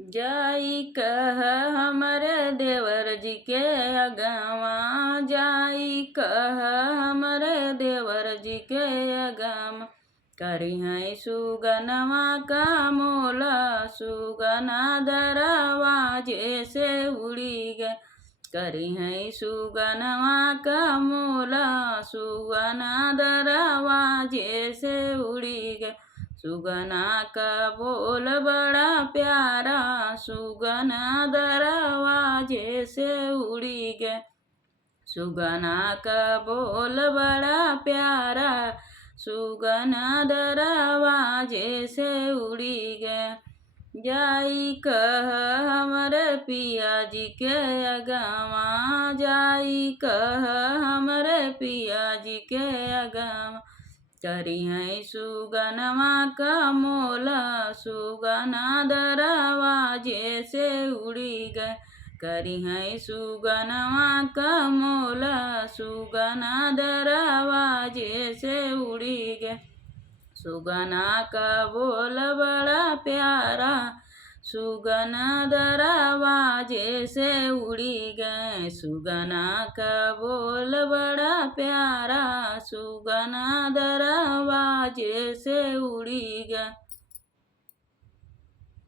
जाई कह हमरे देवर जी के अगवा, जाई कह हमरे देवर जी के अगम। करी हैं सुगनवा का मोला, सुगना दरवा जैसे उड़ी गए। करी हैं सुगनवा का मोला, सुगना दरवा जैसे उड़ी गए। सुगना का बोल बड़ा प्यारा, सुगना दरवा जैसे उड़ी गए। सुगना का बोल बड़ा प्यारा, सुगना दरवा जैसे उड़ी गए। जाई कह हमरे पिया जी के अगवा, जाई कह हमरे पिया जी के अगवा। करी हैं सुगनवा का मोला, सुगना दरवा जैसे उड़ी गए। करी हैं सुगनवा का मोला, सुगना दरवा जैसे उड़ी गए। सुगना का बोल बड़ा प्यारा, सुगना दरवा जैसे उड़ी गए। सुगना का बोल बड़ा प्यारा, सुगना दरवा जैसे उड़ी गए।